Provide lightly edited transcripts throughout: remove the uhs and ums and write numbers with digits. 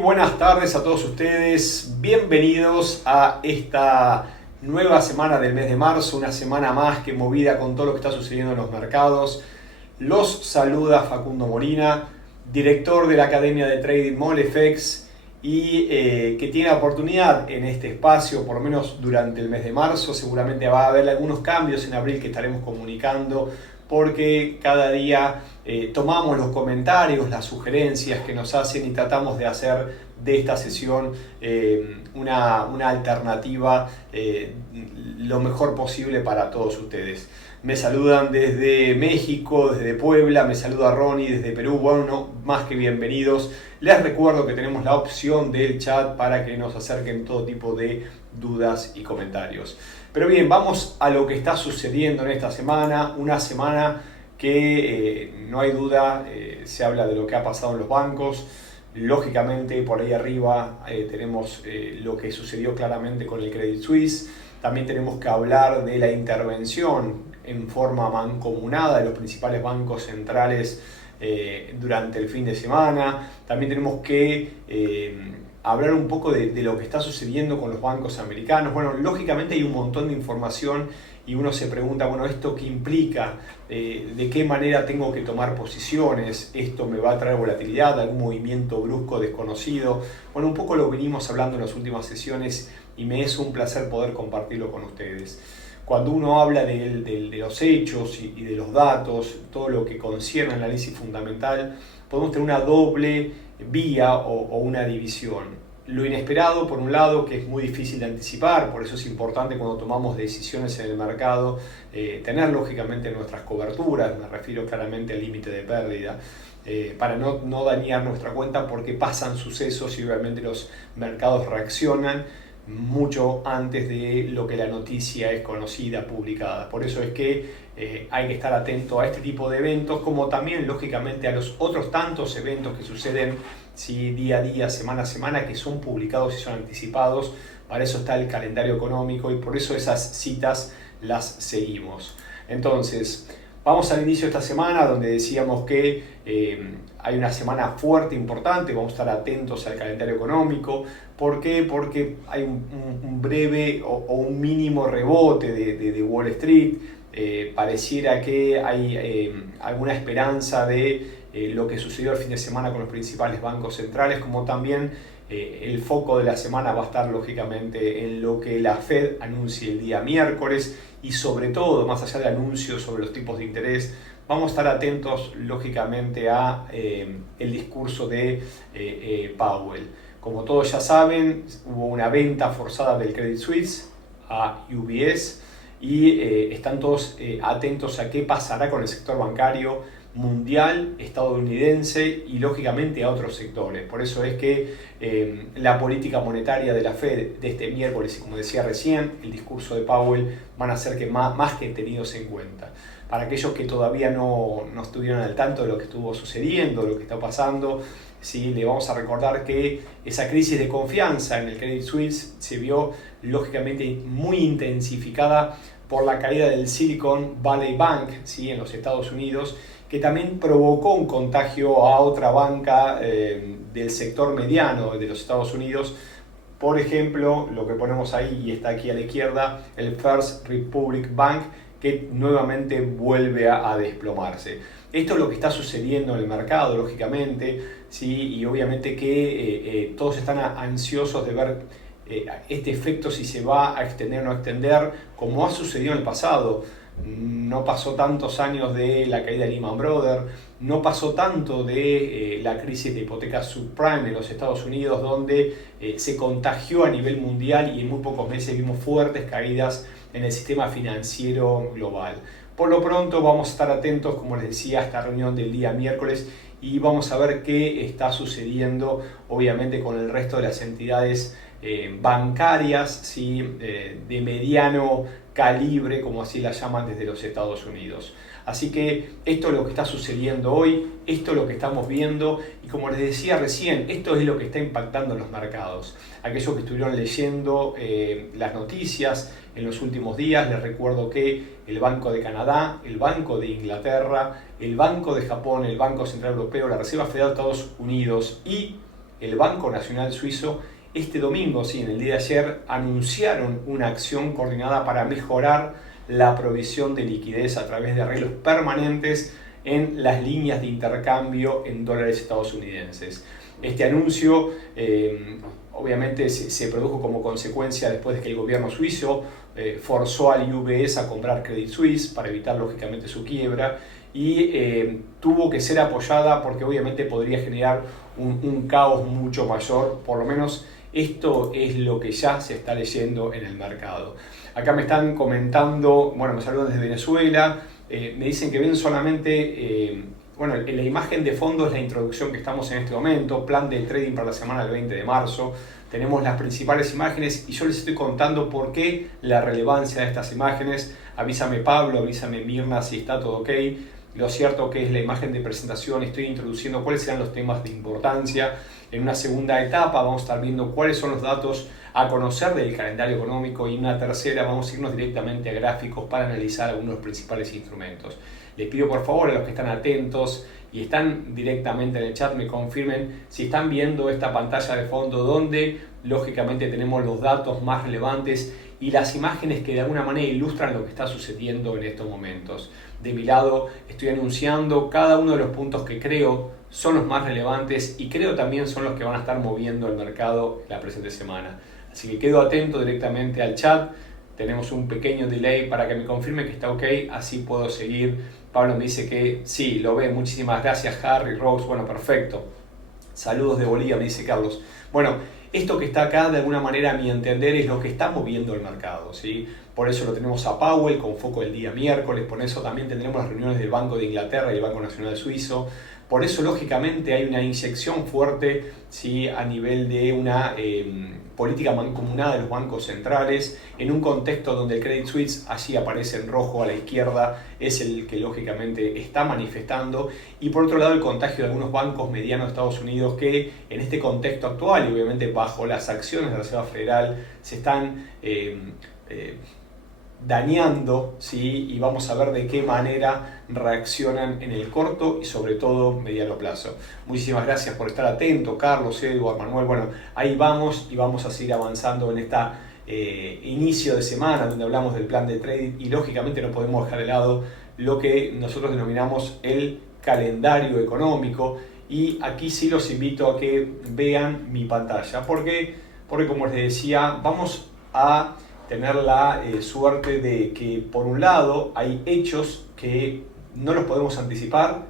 Buenas tardes a todos ustedes, bienvenidos a esta nueva semana del mes de marzo, una semana más que movida con todo lo que está sucediendo en los mercados. Los saluda Facundo Molina, director de la Academia de Trading Molefex y que tiene la oportunidad en este espacio, por lo menos durante el mes de marzo. Seguramente va a haber algunos cambios en abril que estaremos comunicando porque cada día tomamos los comentarios, las sugerencias que nos hacen y tratamos de hacer de esta sesión una alternativa lo mejor posible para todos ustedes. Me saludan desde México, desde Puebla, me saluda Ronnie desde Perú. Bueno, más que bienvenidos. Les recuerdo que tenemos la opción del chat para que nos acerquen todo tipo de dudas y comentarios. Pero bien, vamos a lo que está sucediendo en esta semana, una semana que no hay duda, se habla de lo que ha pasado en los bancos. Lógicamente por ahí arriba tenemos lo que sucedió claramente con el Credit Suisse. También tenemos que hablar de la intervención en forma mancomunada de los principales bancos centrales durante el fin de semana. También tenemos que hablar un poco de lo que está sucediendo con los bancos americanos. Bueno, lógicamente hay un montón de información y uno se pregunta, bueno, ¿esto qué implica? ¿De qué manera tengo que tomar posiciones? ¿Esto me va a traer volatilidad? ¿Algún movimiento brusco desconocido? Bueno, un poco lo venimos hablando en las últimas sesiones y me es un placer poder compartirlo con ustedes. Cuando uno habla de los hechos y de los datos, todo lo que concierne al análisis fundamental, podemos tener una doble vía o una división. Lo inesperado, por un lado, que es muy difícil de anticipar, por eso es importante cuando tomamos decisiones en el mercado tener lógicamente nuestras coberturas, me refiero claramente al límite de pérdida, para no dañar nuestra cuenta porque pasan sucesos y obviamente los mercados reaccionan mucho antes de lo que la noticia es conocida, publicada. Por eso es que hay que estar atento a este tipo de eventos, como también lógicamente a los otros tantos eventos que suceden día a día, semana a semana, que son publicados y son anticipados. Para eso está el calendario económico y por eso esas citas las seguimos. Entonces, vamos al inicio de esta semana donde decíamos que hay una semana fuerte, importante, vamos a estar atentos al calendario económico. ¿Por qué? Porque hay un breve o un mínimo rebote de Wall Street. Pareciera que hay alguna esperanza de lo que sucedió el fin de semana con los principales bancos centrales, como también el foco de la semana va a estar lógicamente en lo que la Fed anuncie el día miércoles y sobre todo, más allá de anuncios sobre los tipos de interés, vamos a estar atentos lógicamente a el discurso de Powell. Como todos ya saben, hubo una venta forzada del Credit Suisse a UBS y están todos atentos a qué pasará con el sector bancario mundial, estadounidense y lógicamente a otros sectores. Por eso es que la política monetaria de la Fed de este miércoles y como decía recién, el discurso de Powell van a ser que más que tenidos en cuenta. Para aquellos que todavía no estuvieron al tanto de lo que estuvo sucediendo, de lo que está pasando, sí, le vamos a recordar que esa crisis de confianza en el Credit Suisse se vio lógicamente muy intensificada por la caída del Silicon Valley Bank, ¿sí?, en los Estados Unidos, que también provocó un contagio a otra banca del sector mediano de los Estados Unidos. Por ejemplo, lo que ponemos ahí y está aquí a la izquierda, el First Republic Bank, que nuevamente vuelve a desplomarse. Esto es lo que está sucediendo en el mercado, lógicamente, ¿sí? Y obviamente que todos están ansiosos de ver este efecto, si se va a extender o no extender, como ha sucedido en el pasado. No pasó tantos años de la caída de Lehman Brothers, no pasó tanto de la crisis de hipotecas subprime en los Estados Unidos, donde se contagió a nivel mundial y en muy pocos meses vimos fuertes caídas en el sistema financiero global. Por lo pronto vamos a estar atentos, como les decía, a esta reunión del día miércoles y vamos a ver qué está sucediendo obviamente con el resto de las entidades bancarias, ¿sí?, de mediano calibre, como así las llaman desde los Estados Unidos. Así que esto es lo que está sucediendo hoy, esto es lo que estamos viendo y como les decía recién, esto es lo que está impactando en los mercados. Aquellos que estuvieron leyendo las noticias en los últimos días, les recuerdo que el Banco de Canadá, el Banco de Inglaterra, el Banco de Japón, el Banco Central Europeo, la Reserva Federal de Estados Unidos y el Banco Nacional Suizo este domingo, sí, en el día de ayer, anunciaron una acción coordinada para mejorar la provisión de liquidez a través de arreglos permanentes en las líneas de intercambio en dólares estadounidenses. Este anuncio obviamente se produjo como consecuencia después de que el gobierno suizo forzó al UBS a comprar Credit Suisse para evitar lógicamente su quiebra y tuvo que ser apoyada porque obviamente podría generar un caos mucho mayor. Por lo menos esto es lo que ya se está leyendo en el mercado. Acá me están comentando, bueno, me saludan desde Venezuela, me dicen que ven solamente, bueno, la imagen de fondo es la introducción que estamos en este momento, plan de trading para la semana del 20 de marzo. Tenemos las principales imágenes y yo les estoy contando por qué la relevancia de estas imágenes. Avísame Pablo, avísame Mirna si está todo ok. Lo cierto que es la imagen de presentación, estoy introduciendo cuáles serán los temas de importancia. En una segunda etapa vamos a estar viendo cuáles son los datos a conocer del calendario económico y en una tercera vamos a irnos directamente a gráficos para analizar algunos de los principales instrumentos. Les pido por favor a los que están atentos y están directamente en el chat me confirmen si están viendo esta pantalla de fondo donde lógicamente tenemos los datos más relevantes y las imágenes que de alguna manera ilustran lo que está sucediendo en estos momentos. De mi lado estoy anunciando cada uno de los puntos que creo son los más relevantes y creo también son los que van a estar moviendo el mercado la presente semana. Así que quedo atento directamente al chat. Tenemos un pequeño delay para que me confirme que está ok, así puedo seguir. Pablo me dice que sí, lo ve. Muchísimas gracias, Harry, Rose. Bueno, perfecto. Saludos de Bolivia, me dice Carlos. Bueno, esto que está acá, de alguna manera, a mi entender, es lo que está moviendo el mercado, ¿sí? Por eso lo tenemos a Powell con foco el día miércoles. Por eso también tendremos las reuniones del Banco de Inglaterra y el Banco Nacional Suizo. Por eso, lógicamente, hay una inyección fuerte, ¿sí?, a nivel de una política mancomunada de los bancos centrales, en un contexto donde el Credit Suisse, allí aparece en rojo a la izquierda, es el que lógicamente está manifestando, y por otro lado el contagio de algunos bancos medianos de Estados Unidos que en este contexto actual y obviamente bajo las acciones de la Reserva Federal se están dañando, ¿sí? Y vamos a ver de qué manera reaccionan en el corto y sobre todo mediano plazo. Muchísimas gracias por estar atento, Carlos, Eduardo, Manuel. Bueno, ahí vamos y vamos a seguir avanzando en esta inicio de semana donde hablamos del plan de trading y lógicamente no podemos dejar de lado lo que nosotros denominamos el calendario económico y aquí sí los invito a que vean mi pantalla porque como les decía vamos a tener la suerte de que por un lado hay hechos que no los podemos anticipar,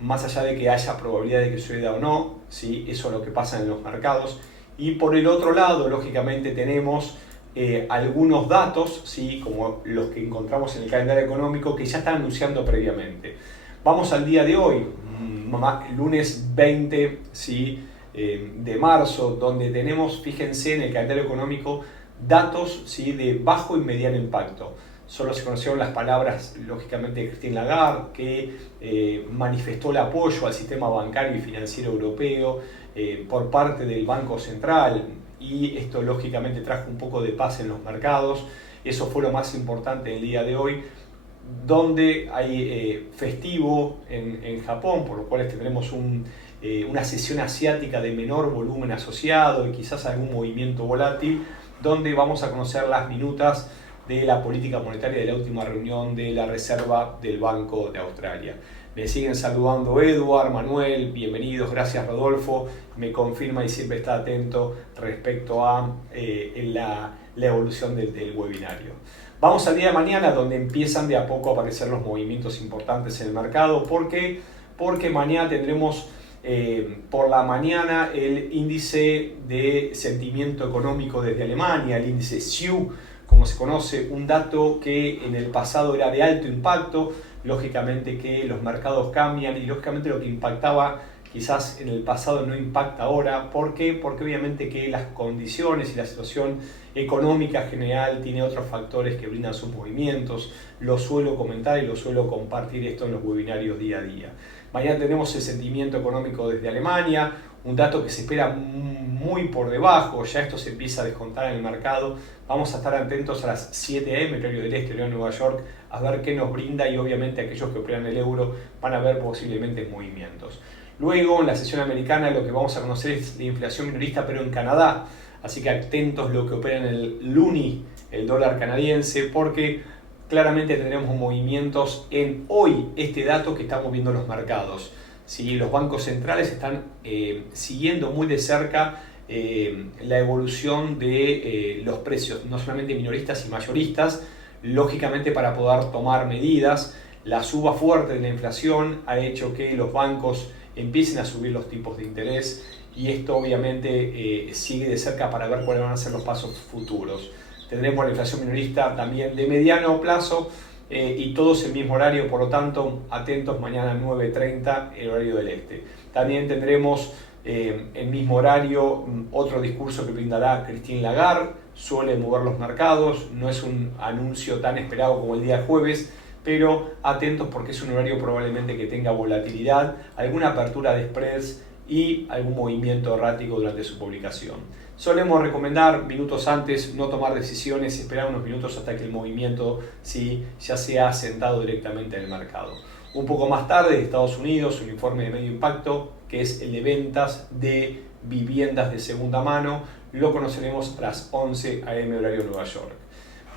más allá de que haya probabilidad de que suceda o no, ¿sí? Eso es lo que pasa en los mercados, y por el otro lado, lógicamente, tenemos algunos datos, ¿sí?, como los que encontramos en el calendario económico, que ya están anunciando previamente. Vamos al día de hoy, lunes 20, ¿sí?, de marzo, donde tenemos, fíjense en el calendario económico, datos, ¿sí?, de bajo y mediano impacto. Solo se conocieron las palabras, lógicamente, de Christine Lagarde, que manifestó el apoyo al sistema bancario y financiero europeo por parte del Banco Central, y esto lógicamente trajo un poco de paz en los mercados. Eso fue lo más importante en el día de hoy, donde hay festivo en Japón, por lo cual tendremos una sesión asiática de menor volumen asociado y quizás algún movimiento volátil, donde vamos a conocer las minutas de la política monetaria de la última reunión de la Reserva del Banco de Australia. Me siguen saludando Eduard, Manuel, bienvenidos, gracias Rodolfo, me confirma y siempre está atento respecto a la evolución del webinario. Vamos al día de mañana, donde empiezan de a poco a aparecer los movimientos importantes en el mercado. ¿Por qué? Porque mañana tendremos por la mañana el índice de sentimiento económico desde Alemania, el índice SIU, como se conoce, un dato que en el pasado era de alto impacto. Lógicamente que los mercados cambian y lógicamente lo que impactaba quizás en el pasado no impacta ahora. ¿Por qué? Porque obviamente que las condiciones y la situación económica general tiene otros factores que brindan sus movimientos. Lo suelo comentar y lo suelo compartir esto en los webinarios día a día. Mañana tenemos el sentimiento económico desde Alemania, un dato que se espera muy por debajo, ya esto se empieza a descontar en el mercado. Vamos a estar atentos a las 7 AM, horario del este, horario de Nueva York, a ver qué nos brinda, y obviamente aquellos que operan el euro van a ver posiblemente movimientos. Luego, en la sesión americana, lo que vamos a conocer es la inflación minorista, pero en Canadá. Así que atentos lo que opera en el loonie, el dólar canadiense, porque claramente tendremos movimientos en hoy este dato que estamos viendo en los mercados. ¿Sí? Los bancos centrales están siguiendo muy de cerca la evolución de los precios, no solamente minoristas y mayoristas, lógicamente para poder tomar medidas. La suba fuerte de la inflación ha hecho que los bancos empiecen a subir los tipos de interés y esto obviamente sigue de cerca para ver cuáles van a ser los pasos futuros. Tendremos la inflación minorista también de mediano plazo y todos en el mismo horario, por lo tanto atentos mañana 9:30 el horario del este. También tendremos el mismo horario otro discurso que brindará Christine Lagarde. Suele mover los mercados, no es un anuncio tan esperado como el día jueves, pero atentos porque es un horario probablemente que tenga volatilidad, alguna apertura de spreads y algún movimiento errático durante su publicación. Solemos recomendar minutos antes no tomar decisiones, esperar unos minutos hasta que el movimiento ya se ha asentado directamente en el mercado. Un poco más tarde, de Estados Unidos, un informe de medio impacto, que es el de ventas de viviendas de segunda mano, lo conoceremos a las 11 a.m. horario Nueva York.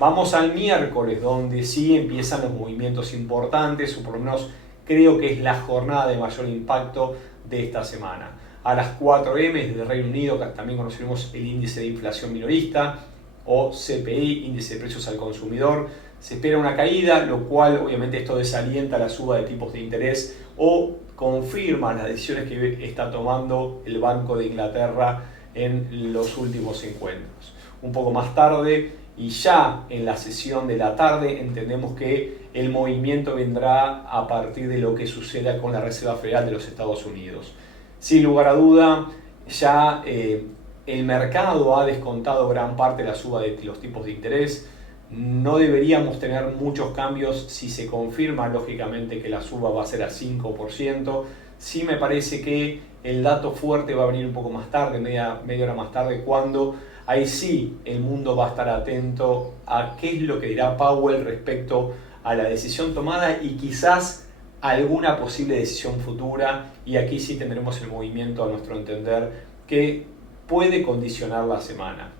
Vamos al miércoles, donde sí empiezan los movimientos importantes, o por lo menos creo que es la jornada de mayor impacto de esta semana. A las 4 m desde Reino Unido también conoceremos el índice de inflación minorista o CPI, índice de precios al consumidor. Se espera una caída, lo cual obviamente esto desalienta la suba de tipos de interés o confirma las decisiones que está tomando el Banco de Inglaterra en los últimos encuentros. Un poco más tarde y ya en la sesión de la tarde entendemos que el movimiento vendrá a partir de lo que suceda con la Reserva Federal de los Estados Unidos. Sin lugar a duda, ya el mercado ha descontado gran parte de la suba de los tipos de interés. No deberíamos tener muchos cambios si se confirma lógicamente que la suba va a ser a 5%. Sí me parece que el dato fuerte va a venir un poco más tarde, media hora más tarde, cuando ahí sí el mundo va a estar atento a qué es lo que dirá Powell respecto a la decisión tomada y quizás alguna posible decisión futura, y aquí sí tendremos el movimiento a nuestro entender que puede condicionar la semana.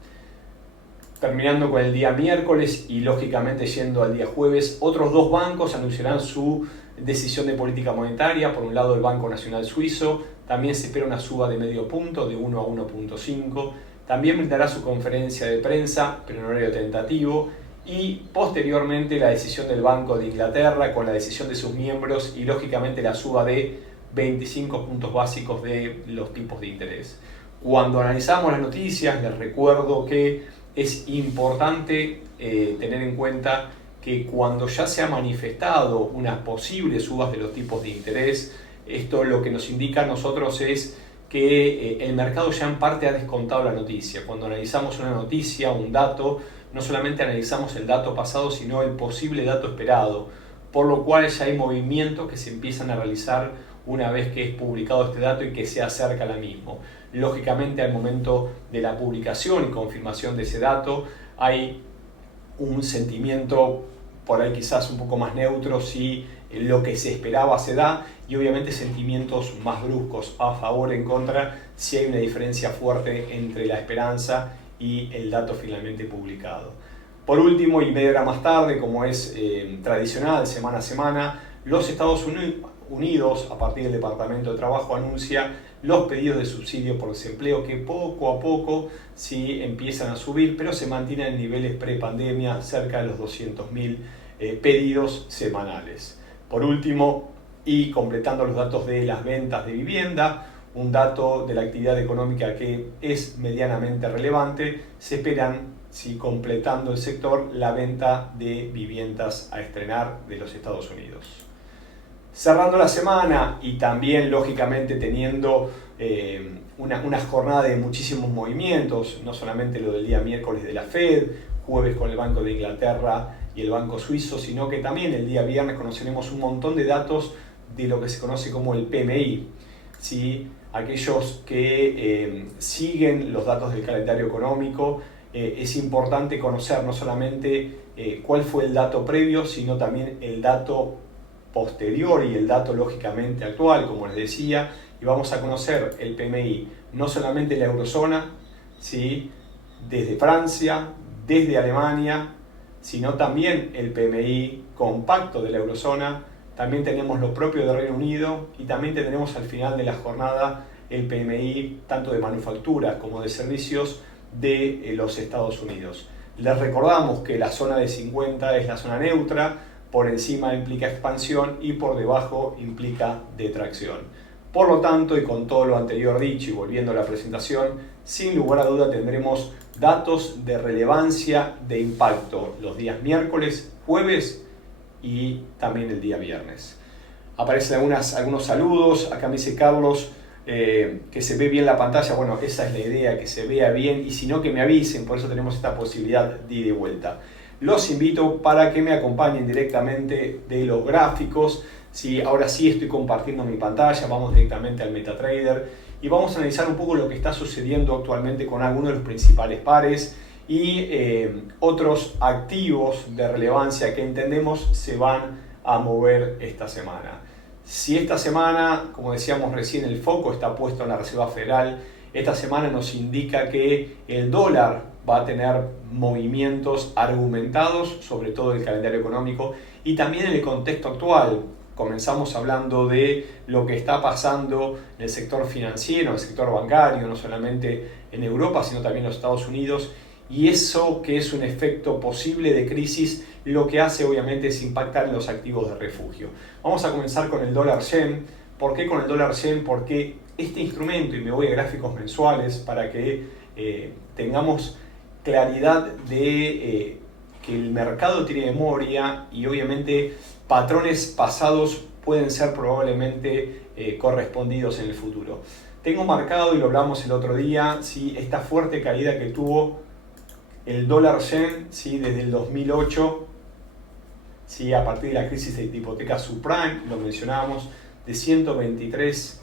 Terminando con el día miércoles y lógicamente yendo al día jueves, otros dos bancos anunciarán su decisión de política monetaria. Por un lado el Banco Nacional Suizo, también se espera una suba de medio punto, de 1 a 1.5. También brindará su conferencia de prensa, pero en horario tentativo. Y posteriormente la decisión del Banco de Inglaterra con la decisión de sus miembros y lógicamente la suba de 25 puntos básicos de los tipos de interés. Cuando analizamos las noticias, les recuerdo que es importante tener en cuenta que cuando ya se ha manifestado unas posibles subas de los tipos de interés, esto lo que nos indica a nosotros es que el mercado ya en parte ha descontado la noticia. Cuando analizamos una noticia, un dato, no solamente analizamos el dato pasado, sino el posible dato esperado, por lo cual ya hay movimientos que se empiezan a realizar una vez que es publicado este dato y que se acerca al mismo. Lógicamente, al momento de la publicación y confirmación de ese dato, hay un sentimiento por ahí quizás un poco más neutro si lo que se esperaba se da, y obviamente sentimientos más bruscos a favor o en contra si hay una diferencia fuerte entre la esperanza y el dato finalmente publicado. Por último, y media hora más tarde, como es tradicional semana a semana, los Estados Unidos, a partir del Departamento de Trabajo, anuncia los pedidos de subsidio por desempleo que poco a poco sí empiezan a subir, pero se mantienen en niveles pre-pandemia, cerca de los 200.000 pedidos semanales. Por último, y completando los datos de las ventas de vivienda, un dato de la actividad económica que es medianamente relevante, se esperan, completando el sector, la venta de viviendas a estrenar de los Estados Unidos. Cerrando la semana y también lógicamente teniendo una jornada de muchísimos movimientos, no solamente lo del día miércoles de la Fed, jueves con el Banco de Inglaterra y el Banco Suizo, sino que también el día viernes conoceremos un montón de datos de lo que se conoce como el PMI. ¿Sí? Aquellos que siguen los datos del calendario económico, es importante conocer no solamente cuál fue el dato previo, sino también el dato posterior y el dato lógicamente actual, como les decía, y vamos a conocer el PMI, no solamente la eurozona, ¿sí?, desde Francia, desde Alemania, sino también el PMI compacto de la eurozona. También tenemos lo propio del Reino Unido y también tendremos al final de la jornada el PMI tanto de manufactura como de servicios de los Estados Unidos. Les recordamos que la zona de 50 es la zona neutra, por encima implica expansión y por debajo implica detracción. Por lo tanto, y con todo lo anterior dicho y volviendo a la presentación, sin lugar a duda tendremos datos de relevancia de impacto los días miércoles, jueves y también el día viernes. Aparecen algunos saludos. Acá me dice Carlos que se ve bien la pantalla. Bueno, esa es la idea, que se vea bien, y si no, que me avisen. Por eso tenemos esta posibilidad de ida y vuelta. Los invito para que me acompañen directamente de los gráficos. Sí, ahora sí estoy compartiendo mi pantalla, vamos directamente al MetaTrader y vamos a analizar un poco lo que está sucediendo actualmente con algunos de los principales pares y otros activos de relevancia que entendemos se van a mover esta semana. Si esta semana, como decíamos recién, el foco está puesto en la Reserva Federal, esta semana nos indica que el dólar va a tener movimientos argumentados, sobre todo el calendario económico y también en el contexto actual. Comenzamos hablando de lo que está pasando en el sector financiero, en el sector bancario, no solamente en Europa, sino también en los Estados Unidos. Y eso, que es un efecto posible de crisis, lo que hace obviamente es impactar en los activos de refugio. Vamos a comenzar con el dólar yen. ¿Por qué con el dólar yen? Porque este instrumento, y me voy a gráficos mensuales para que tengamos claridad de que el mercado tiene memoria y obviamente patrones pasados pueden ser probablemente correspondidos en el futuro. Tengo marcado, y lo hablamos el otro día, ¿sí?, esta fuerte caída que tuvo el dólar yen, ¿sí?, desde el 2008, ¿sí?, a partir de la crisis de hipoteca subprime, lo mencionábamos, de 123,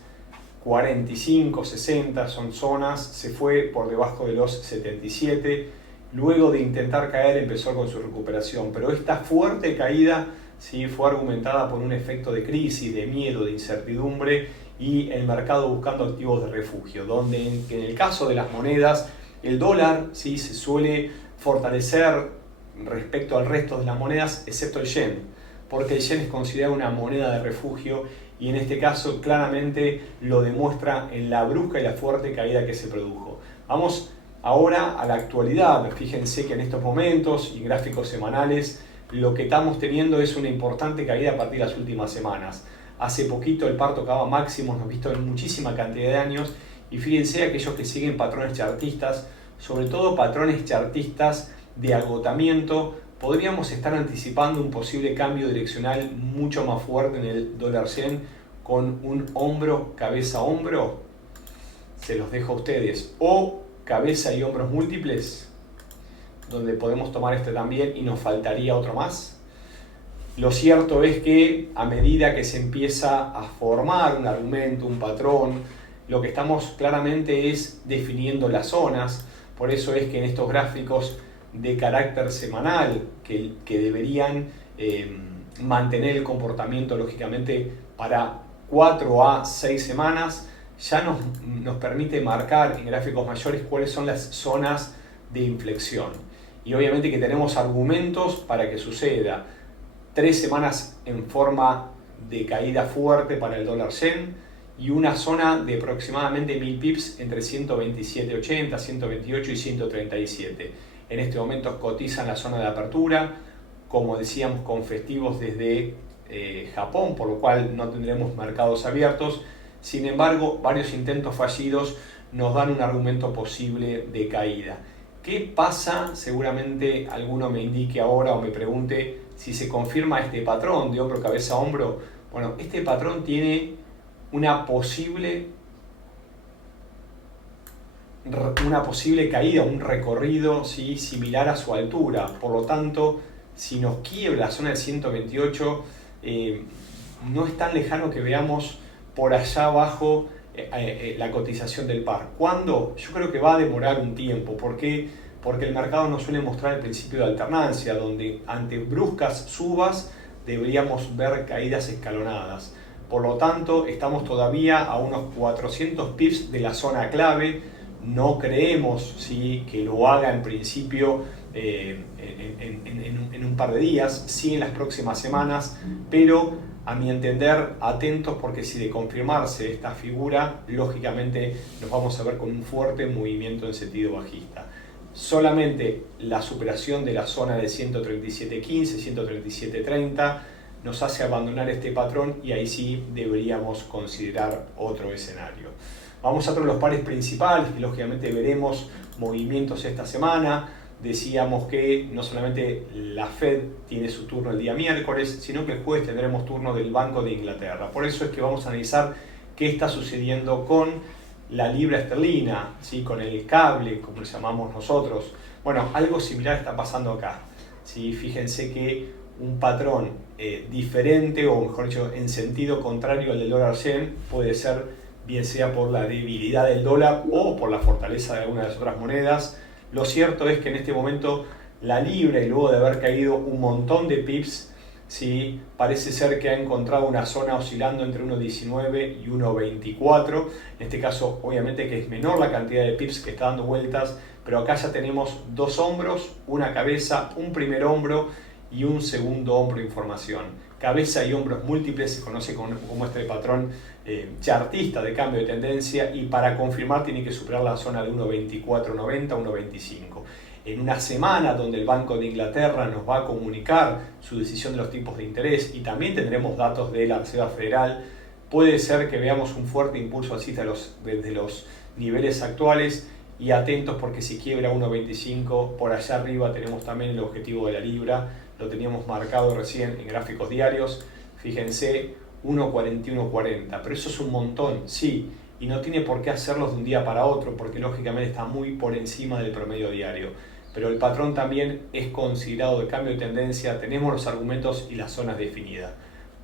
45, 60 son zonas, se fue por debajo de los 77, luego de intentar caer empezó con su recuperación, pero esta fuerte caída, ¿sí?, fue argumentada por un efecto de crisis, de miedo, de incertidumbre y el mercado buscando activos de refugio, donde en el caso de las monedas el dólar, ¿sí?, se suele fortalecer respecto al resto de las monedas, excepto el yen, porque el yen es considerado una moneda de refugio y en este caso claramente lo demuestra en la brusca y la fuerte caída que se produjo. Vamos ahora a la actualidad. Fíjense que en estos momentos y gráficos semanales lo que estamos teniendo es una importante caída a partir de las últimas semanas. Hace poquito el par tocaba máximos, nos visto en muchísima cantidad de años, y fíjense aquellos que siguen patrones chartistas, sobre todo patrones chartistas de agotamiento, podríamos estar anticipando un posible cambio direccional mucho más fuerte en el dólar yen con un hombro, cabeza, hombro. Se los dejo a ustedes. O cabeza y hombros múltiples, donde podemos tomar este también y nos faltaría otro más. Lo cierto es que a medida que se empieza a formar un argumento, un patrón, lo que estamos claramente es definiendo las zonas. Por eso es que en estos gráficos de carácter semanal, que deberían mantener el comportamiento lógicamente para 4 a 6 semanas, ya nos permite marcar en gráficos mayores cuáles son las zonas de inflexión. Y obviamente que tenemos argumentos para que suceda 3 semanas en forma de caída fuerte para el dólar yen y una zona de aproximadamente 1000 pips entre 127.80, 128 y 137. En este momento cotiza en la zona de apertura, como decíamos, con festivos desde Japón, por lo cual no tendremos mercados abiertos. Sin embargo, varios intentos fallidos nos dan un argumento posible de caída. ¿Qué pasa? Seguramente alguno me indique ahora o me pregunte si se confirma este patrón de hombro, cabeza, hombro. Bueno, este patrón tiene una posible caída, un recorrido, ¿sí?, similar a su altura. Por lo tanto, si nos quiebra la zona del 128, no es tan lejano que veamos por allá abajo la cotización del par. ¿Cuándo? Yo creo que va a demorar un tiempo. ¿Por qué? Porque el mercado nos suele mostrar el principio de alternancia, donde ante bruscas subas deberíamos ver caídas escalonadas. Por lo tanto, estamos todavía a unos 400 pips de la zona clave. No creemos, ¿sí?, que lo haga en principio en un par de días, sí en las próximas semanas, pero a mi entender, atentos, porque si de confirmarse esta figura, lógicamente nos vamos a ver con un fuerte movimiento en sentido bajista. Solamente la superación de la zona de 137.15, 137.30 nos hace abandonar este patrón y ahí sí deberíamos considerar otro escenario. Vamos a ver los pares principales, que lógicamente veremos movimientos esta semana. Decíamos que no solamente la Fed tiene su turno el día miércoles, sino que el jueves tendremos turno del Banco de Inglaterra. Por eso es que vamos a analizar qué está sucediendo con la libra esterlina, ¿sí?, con el cable, como le llamamos nosotros. Bueno, algo similar está pasando acá, ¿sí? Fíjense que un patrón diferente, o mejor dicho, en sentido contrario al del dólar-yen, puede ser bien sea por la debilidad del dólar o por la fortaleza de alguna de las otras monedas. Lo cierto es que en este momento la libra, y luego de haber caído un montón de pips, ¿sí?, parece ser que ha encontrado una zona oscilando entre 1.19 y 1.24. En este caso, obviamente que es menor la cantidad de pips que está dando vueltas, pero acá ya tenemos dos hombros, una cabeza, un primer hombro y un segundo hombro de información. Cabeza y hombros múltiples se conoce como este patrón chartista de cambio de tendencia, y para confirmar tiene que superar la zona de 1.2490, 1.25. En una semana donde el Banco de Inglaterra nos va a comunicar su decisión de los tipos de interés y también tendremos datos de la Reserva Federal, puede ser que veamos un fuerte impulso alcista desde los niveles actuales, y atentos porque si quiebra 1.25 por allá arriba tenemos también el objetivo de la libra. Lo teníamos marcado recién en gráficos diarios, fíjense, 1.4140, pero eso es un montón, sí, y no tiene por qué hacerlo de un día para otro, porque lógicamente está muy por encima del promedio diario. Pero el patrón también es considerado de cambio de tendencia, tenemos los argumentos y las zonas definidas.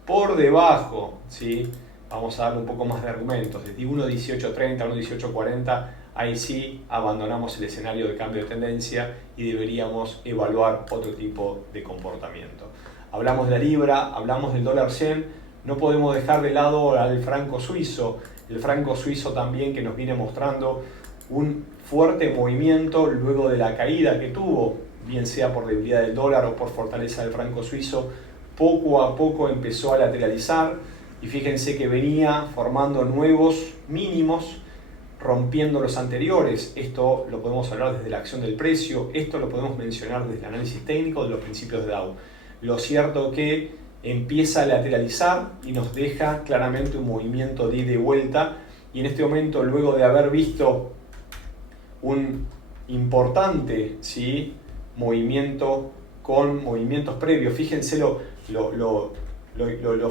Por debajo, ¿sí?, vamos a darle un poco más de argumentos, desde 1.1830, 1.1840, ahí sí abandonamos el escenario de cambio de tendencia y deberíamos evaluar otro tipo de comportamiento. Hablamos de la libra, hablamos del dólar yen, no podemos dejar de lado al franco suizo. El franco suizo también, que nos viene mostrando un fuerte movimiento luego de la caída que tuvo, bien sea por debilidad del dólar o por fortaleza del franco suizo. Poco a poco empezó a lateralizar y fíjense que venía formando nuevos mínimos, rompiendo los anteriores. Esto lo podemos hablar desde la acción del precio, esto lo podemos mencionar desde el análisis técnico de los principios de Dow. Lo cierto que empieza a lateralizar y nos deja claramente un movimiento de ida y vuelta, y en este momento, luego de haber visto un importante, ¿sí?, movimiento con movimientos previos, fíjense lo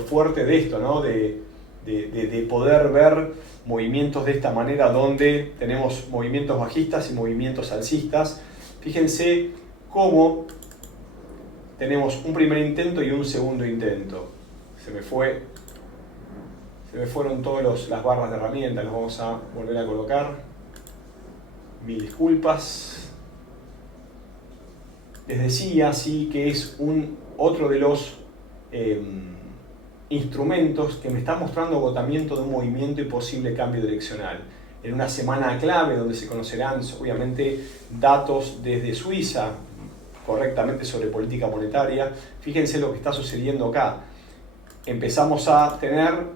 fuerte de esto, ¿no?, de poder ver movimientos de esta manera, donde tenemos movimientos bajistas y movimientos alcistas. Fíjense cómo tenemos un primer intento y un segundo intento. Se me fueron todas las barras de herramientas, las vamos a volver a colocar. Mil disculpas. Les decía, sí, que es otro de los instrumentos que me está mostrando agotamiento de un movimiento y posible cambio direccional. En una semana clave donde se conocerán obviamente datos desde Suiza correctamente sobre política monetaria, fíjense lo que está sucediendo acá. Empezamos a tener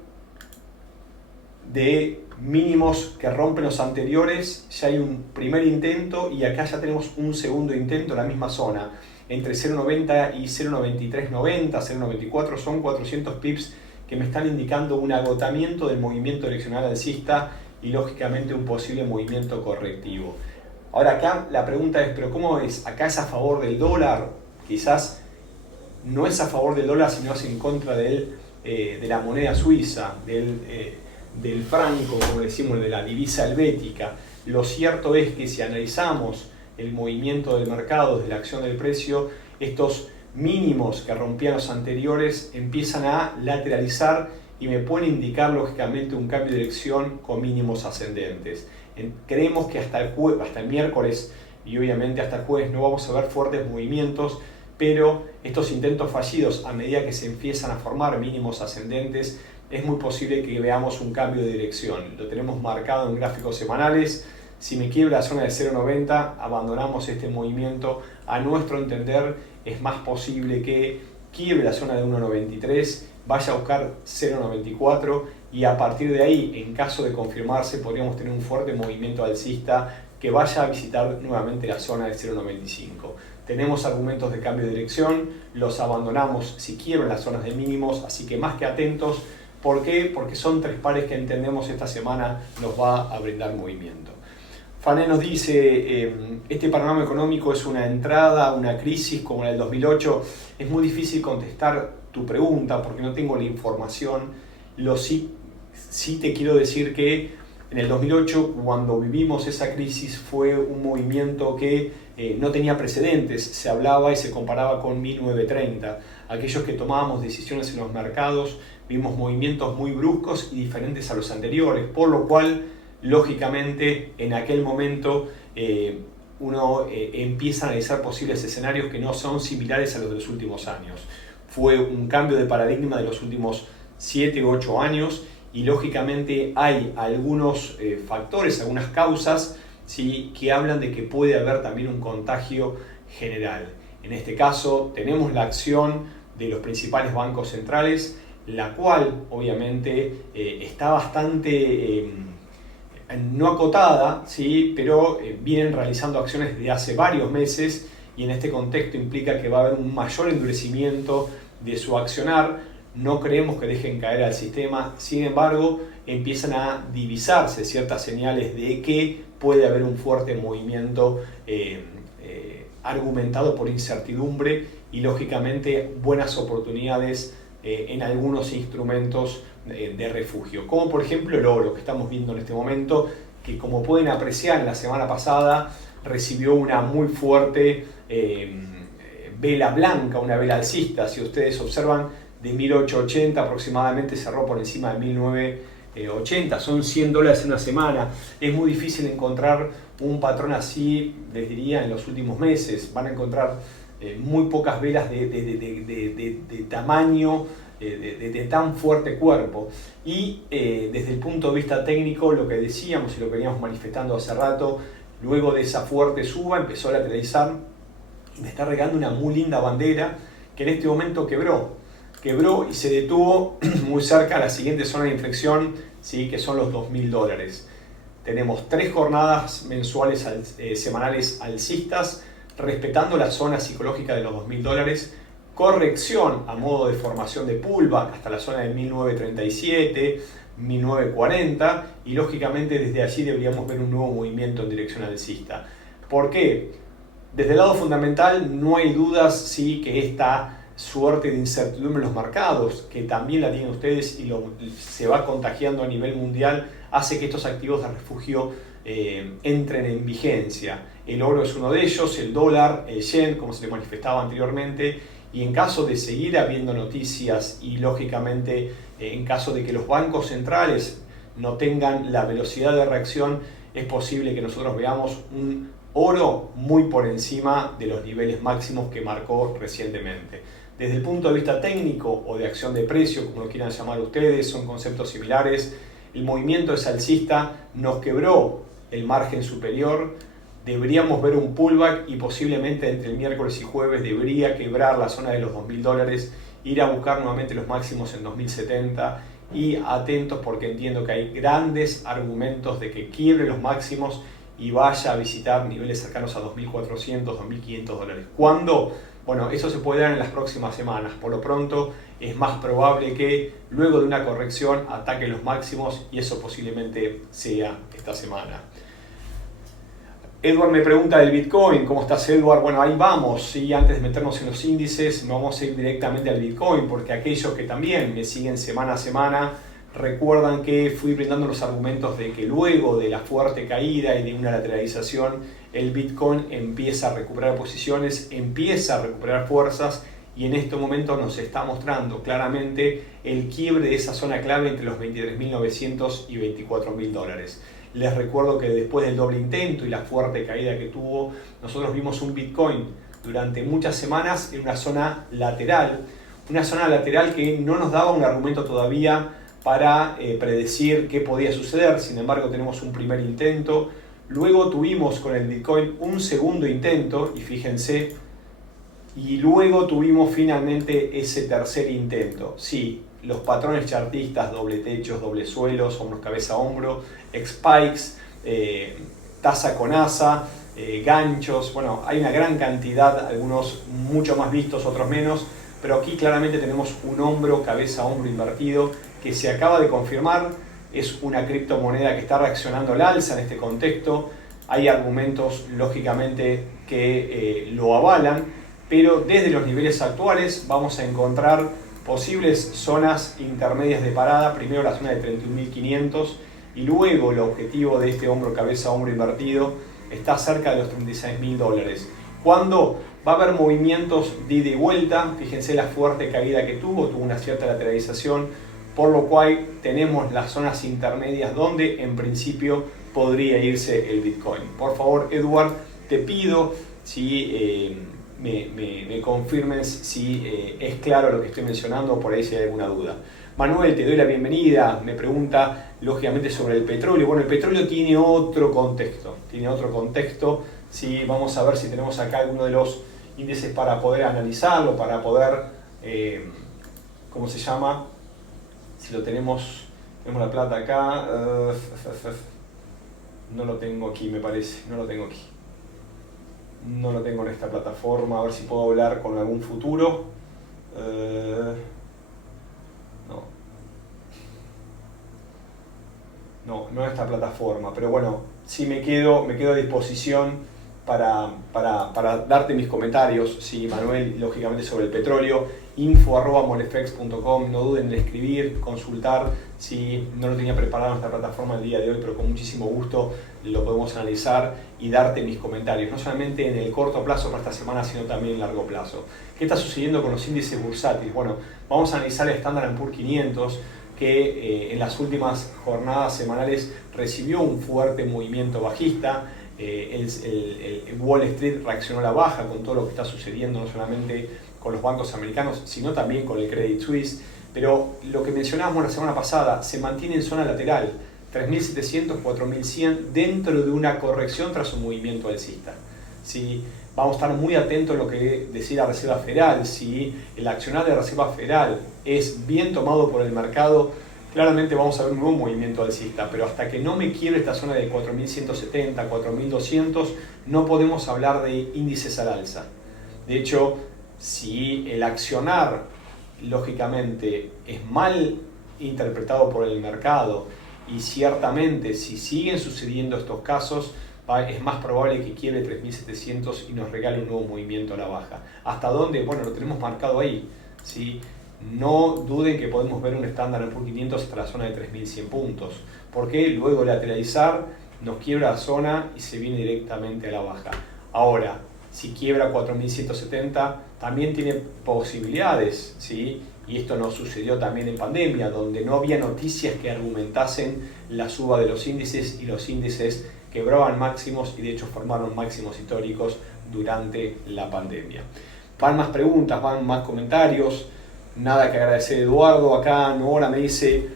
de mínimos que rompen los anteriores, ya hay un primer intento y acá ya tenemos un segundo intento en la misma zona. Entre 0.90 y 0.9390, 0.94 son 400 pips que me están indicando un agotamiento del movimiento direccional alcista y lógicamente un posible movimiento correctivo. Ahora acá la pregunta es, ¿pero cómo es? ¿Acá es a favor del dólar? Quizás no es a favor del dólar, sino es en contra de la moneda suiza, del franco, como decimos, de la divisa helvética. Lo cierto es que si analizamos el movimiento del mercado desde la acción del precio, estos mínimos que rompían los anteriores empiezan a lateralizar y me pueden indicar lógicamente un cambio de dirección con mínimos ascendentes. Creemos que hasta el miércoles y obviamente hasta el jueves no vamos a ver fuertes movimientos, pero estos intentos fallidos, a medida que se empiezan a formar mínimos ascendentes, es muy posible que veamos un cambio de dirección. Lo tenemos marcado en gráficos semanales. Si me quiebra la zona de 0.90, abandonamos este movimiento. A nuestro entender, es más posible que quiebre la zona de 1.93, vaya a buscar 0.94 y a partir de ahí, en caso de confirmarse, podríamos tener un fuerte movimiento alcista que vaya a visitar nuevamente la zona de 0.95. Tenemos argumentos de cambio de dirección, los abandonamos si quiebran las zonas de mínimos, así que más que atentos. ¿Por qué? Porque son tres pares que entendemos esta semana nos va a brindar movimiento. Fané nos dice, este panorama económico es una entrada, una crisis como la del 2008. Es muy difícil contestar tu pregunta porque no tengo la información. Sí te quiero decir que en el 2008, cuando vivimos esa crisis, fue un movimiento que no tenía precedentes. Se hablaba y se comparaba con 1930. Aquellos que tomábamos decisiones en los mercados vimos movimientos muy bruscos y diferentes a los anteriores, por lo cual lógicamente, en aquel momento uno empieza a analizar posibles escenarios que no son similares a los de los últimos años. Fue un cambio de paradigma de los últimos 7 u 8 años y lógicamente hay algunos factores, algunas causas, ¿sí?, que hablan de que puede haber también un contagio general. En este caso tenemos la acción de los principales bancos centrales, la cual obviamente está bastante no acotada, ¿sí?, pero vienen realizando acciones desde hace varios meses y en este contexto implica que va a haber un mayor endurecimiento de su accionar. No creemos que dejen caer al sistema, sin embargo empiezan a divisarse ciertas señales de que puede haber un fuerte movimiento argumentado por incertidumbre y lógicamente buenas oportunidades en algunos instrumentos de refugio, como por ejemplo el oro que estamos viendo en este momento, que como pueden apreciar la semana pasada recibió una muy fuerte vela blanca, una vela alcista. Si ustedes observan, de 1880 aproximadamente cerró por encima de 1980, son $100 en una semana. Es muy difícil encontrar un patrón así, les diría, en los últimos meses. Van a encontrar muy pocas velas de tamaño, de tan fuerte cuerpo. Y desde el punto de vista técnico, lo que decíamos y lo que veníamos manifestando hace rato, luego de esa fuerte suba empezó a lateralizar y me está regando una muy linda bandera que en este momento quebró y se detuvo muy cerca a la siguiente zona de inflexión, ¿sí?, que son los $2.000. Tenemos 3 jornadas mensuales semanales alcistas respetando la zona psicológica de los $2.000, corrección a modo de formación de pullback hasta la zona de 1937, 1940 y lógicamente desde allí deberíamos ver un nuevo movimiento en dirección alcista. ¿Por qué? Desde el lado fundamental no hay dudas, sí, que esta suerte de incertidumbre en los mercados, que también la tienen ustedes y se va contagiando a nivel mundial, hace que estos activos de refugio entren en vigencia. El oro es uno de ellos, el dólar, el yen, como se le manifestaba anteriormente, y en caso de seguir habiendo noticias y lógicamente en caso de que los bancos centrales no tengan la velocidad de reacción, es posible que nosotros veamos un oro muy por encima de los niveles máximos que marcó recientemente. Desde el punto de vista técnico o de acción de precio, como lo quieran llamar ustedes, son conceptos similares. El movimiento es alcista, nos quebró el margen superior, deberíamos ver un pullback y posiblemente entre el miércoles y jueves debería quebrar la zona de los $2.000, ir a buscar nuevamente los máximos en 2070 y atentos porque entiendo que hay grandes argumentos de que quiebre los máximos y vaya a visitar niveles cercanos a $2.400, $2.500. ¿Cuándo? Bueno, eso se puede dar en las próximas semanas. Por lo pronto es más probable que luego de una corrección ataque los máximos y eso posiblemente sea esta semana. Edward me pregunta del Bitcoin. ¿Cómo estás, Edward? Bueno, ahí vamos. ¿Sí? Antes de meternos en los índices, vamos a ir directamente al Bitcoin porque aquellos que también me siguen semana a semana recuerdan que fui brindando los argumentos de que luego de la fuerte caída y de una lateralización, el Bitcoin empieza a recuperar posiciones, empieza a recuperar fuerzas y en este momento nos está mostrando claramente el quiebre de esa zona clave entre los $23.900 y $24.000. Les recuerdo que después del doble intento y la fuerte caída que tuvo, nosotros vimos un Bitcoin durante muchas semanas en una zona lateral que no nos daba un argumento todavía para predecir qué podía suceder. Sin embargo, tenemos un primer intento. Luego tuvimos con el Bitcoin un segundo intento, y fíjense, y luego tuvimos finalmente ese tercer intento. Sí, los patrones chartistas, doble techos, doble suelos, hombros, cabeza, hombro, spikes, taza con asa, ganchos. Bueno, hay una gran cantidad, algunos mucho más vistos, otros menos, pero aquí claramente tenemos un hombro, cabeza, hombro invertido que se acaba de confirmar. Es una criptomoneda que está reaccionando al alza en este contexto. Hay argumentos, lógicamente, que lo avalan, pero desde los niveles actuales vamos a encontrar posibles zonas intermedias de parada. Primero la zona de 31.500 y luego el objetivo de este hombro, cabeza, hombro invertido está cerca de los $36.000. Cuando va a haber movimientos de ida y vuelta, fíjense la fuerte caída que tuvo una cierta lateralización, por lo cual tenemos las zonas intermedias donde en principio podría irse el Bitcoin. Por favor, Edward, te pido si me confirmes si es claro lo que estoy mencionando, por ahí si hay alguna duda. Manuel, te doy la bienvenida. Me pregunta lógicamente sobre el petróleo. Bueno, el petróleo tiene otro contexto. Sí, vamos a ver si tenemos acá alguno de los índices para poder analizarlo, para poder, ¿cómo se llama? Si lo tenemos la plata acá. No lo tengo aquí, me parece. No lo tengo aquí. No lo tengo en esta plataforma. A ver si puedo hablar con algún futuro. No en esta plataforma. Pero bueno, sí me quedo a disposición para darte mis comentarios. Sí, Manuel, lógicamente sobre el petróleo. info@molefex.com. No duden en escribir, consultar. Sí, no lo tenía preparado en esta plataforma el día de hoy, pero con muchísimo gusto lo podemos analizar y darte mis comentarios, no solamente en el corto plazo para esta semana, sino también en largo plazo. ¿Qué está sucediendo con los índices bursátiles? Bueno, vamos a analizar el Standard & Poor's 500, que en las últimas jornadas semanales recibió un fuerte movimiento bajista. El Wall Street reaccionó a la baja con todo lo que está sucediendo, no solamente con los bancos americanos, sino también con el Credit Suisse. Pero lo que mencionábamos la semana pasada se mantiene en zona lateral, 3.700, 4.100, dentro de una corrección tras un movimiento alcista. ¿Sí? Vamos a estar muy atentos a lo que decida la Reserva Federal. Si el accionar de la Reserva Federal es bien tomado por el mercado, claramente vamos a ver un nuevo movimiento alcista, pero hasta que no me quiebre esta zona de 4.170, 4.200, no podemos hablar de índices al alza. De hecho, si el accionar, lógicamente, es mal interpretado por el mercado, y ciertamente si siguen sucediendo estos casos, es más probable que quiebre 3.700 y nos regale un nuevo movimiento a la baja. ¿Hasta dónde? Bueno, lo tenemos marcado ahí, ¿sí? No duden que podemos ver un Standard & Poor's 500 hasta la zona de 3.100 puntos, porque luego de lateralizar nos quiebra la zona y se viene directamente a la baja. Ahora, si quiebra 4.170, también tiene posibilidades, ¿sí? Y esto nos sucedió también en pandemia, donde no había noticias que argumentasen la suba de los índices, y los índices quebraban máximos y de hecho formaron máximos históricos durante la pandemia. Van más preguntas, van más comentarios. Nada que agradecer, Eduardo. Acá Nora me dice,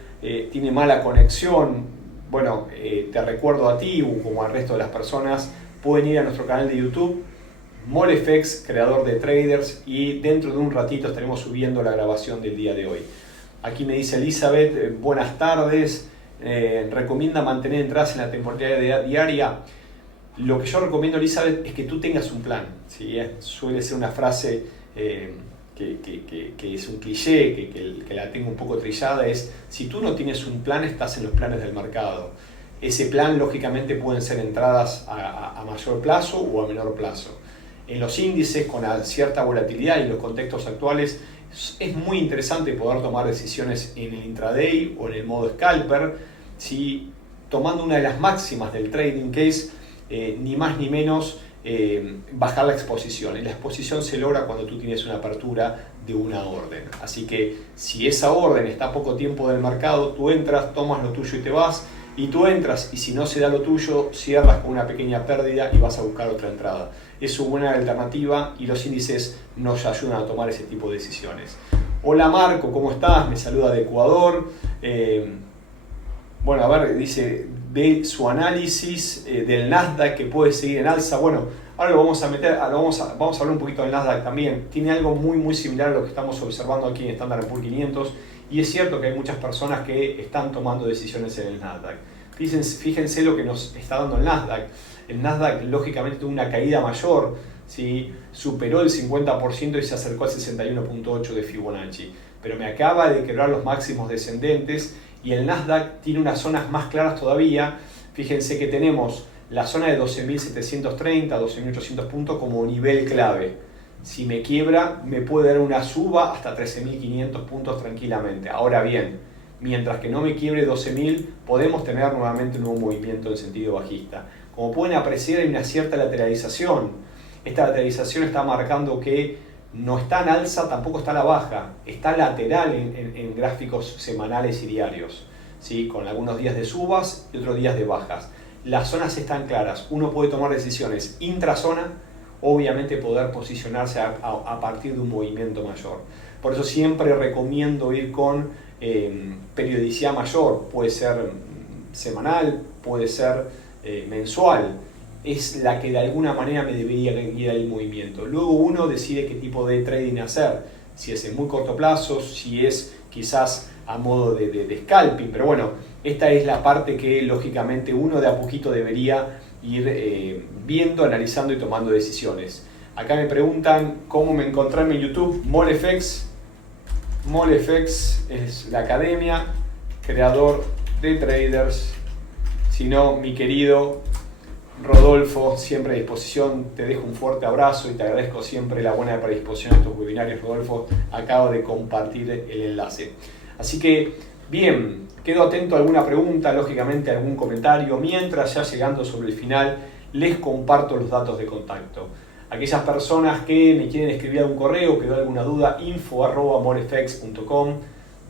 tiene mala conexión. Bueno, te recuerdo a ti, como al resto de las personas, pueden ir a nuestro canal de YouTube, Molefex, creador de traders, y dentro de un ratito estaremos subiendo la grabación del día de hoy. Aquí me dice Elizabeth, buenas tardes, recomienda mantener entradas en la temporalidad diaria. Lo que yo recomiendo, Elizabeth, es que tú tengas un plan, ¿sí? Suele ser una frase que es un cliché, que la tengo un poco trillada, es: si tú no tienes un plan, estás en los planes del mercado. Ese plan, lógicamente, pueden ser entradas a mayor plazo o a menor plazo. En los índices, con cierta volatilidad y los contextos actuales, es muy interesante poder tomar decisiones en el intraday o en el modo scalper, ¿sí? Tomando una de las máximas del trading, que es ni más ni menos bajar la exposición. Y la exposición se logra cuando tú tienes una apertura de una orden. Así que si esa orden está a poco tiempo del mercado, tú entras, tomas lo tuyo y te vas. Y tú entras, y si no se da lo tuyo, cierras con una pequeña pérdida y vas a buscar otra entrada. Es una buena alternativa y los índices nos ayudan a tomar ese tipo de decisiones. Hola Marco, ¿cómo estás? Me saluda de Ecuador. Bueno, a ver, dice, ve su análisis del Nasdaq que puede seguir en alza. Bueno, ahora lo vamos a meter, vamos a hablar un poquito del Nasdaq también. Tiene algo muy similar a lo que estamos observando aquí en Standard & Poor's 500 y es cierto que hay muchas personas que están tomando decisiones en el Nasdaq. Fíjense lo que nos está dando el Nasdaq. El Nasdaq lógicamente tuvo una caída mayor, ¿sí? Superó el 50% y se acercó al 61.8 de Fibonacci. Pero me acaba de quebrar los máximos descendentes y el Nasdaq tiene unas zonas más claras todavía. Fíjense que tenemos la zona de 12.730, 12.800 puntos como nivel clave. Si me quiebra, me puede dar una suba hasta 13.500 puntos tranquilamente. Ahora bien, mientras que no me quiebre 12.000, podemos tener nuevamente un nuevo movimiento en sentido bajista. Como pueden apreciar, hay una cierta lateralización. Esta lateralización está marcando que no está en alza, tampoco está a la baja, está lateral en gráficos semanales y diarios, ¿sí? Con algunos días de subas y otros días de bajas. Las zonas están claras, uno puede tomar decisiones intrazona, obviamente poder posicionarse a partir de un movimiento mayor. Por eso siempre recomiendo ir con periodicidad mayor, puede ser semanal, puede ser mensual. Es la que de alguna manera me debería guiar el movimiento. Luego uno decide qué tipo de trading hacer, si es en muy corto plazo, si es quizás a modo de scalping, pero bueno, esta es la parte que lógicamente uno de a poquito debería ir viendo, analizando y tomando decisiones. Acá me preguntan cómo me encontrarme en YouTube. MoleFX es la academia, creador de traders. Si no, mi querido Rodolfo, siempre a disposición, te dejo un fuerte abrazo y te agradezco siempre la buena predisposición a estos webinarios, Rodolfo. Acabo de compartir el enlace. Así que, bien, quedo atento a alguna pregunta, lógicamente algún comentario. Mientras, ya llegando sobre el final, les comparto los datos de contacto. Aquellas personas que me quieren escribir algún correo, quedó alguna duda, info@molefx.com,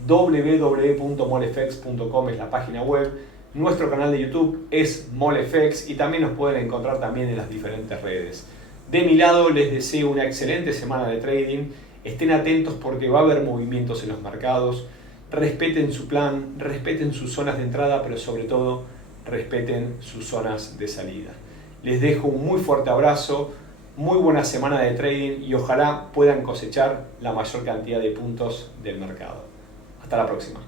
www.molefx.com es la página web. Nuestro canal de YouTube es MoleFX y también nos pueden encontrar también en las diferentes redes. De mi lado les deseo una excelente semana de trading. Estén atentos porque va a haber movimientos en los mercados. Respeten su plan, respeten sus zonas de entrada, pero sobre todo respeten sus zonas de salida. Les dejo un muy fuerte abrazo, muy buena semana de trading y ojalá puedan cosechar la mayor cantidad de puntos del mercado. Hasta la próxima.